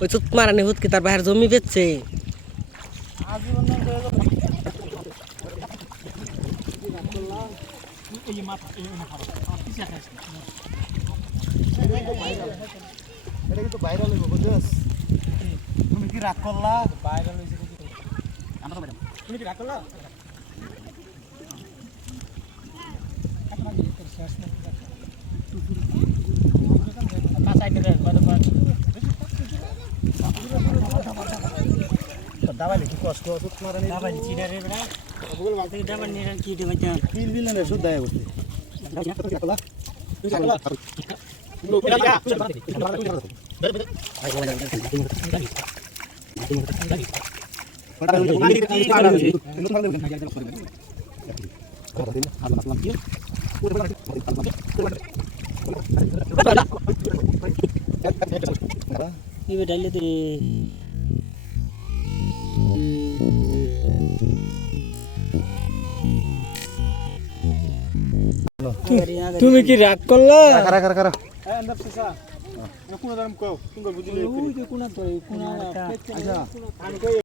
ওই চুত মারানি হুত কি তার বাহির জমি বেচছে এটা কিন্তু ভাইরাল হইব বুঝছস তুমি কি রাগ করলা ভাইরাল হইছে আমরা তো ম্যাডাম তুমি কি রাগ করলা দাবাই লিখি কষ্ট ওষুধ মারানি দাবাই চিনারে বড়া বগল মালতে দাবাই নিয়ে কি দেবাইতা পিল বিল না সুদ দেয় বসে তুমি কি রাগ করলা কারা কারা কারা এই अंदर से सा কোন দাম কও তুমি বুঝিলে কোন তো কোন আচ্ছা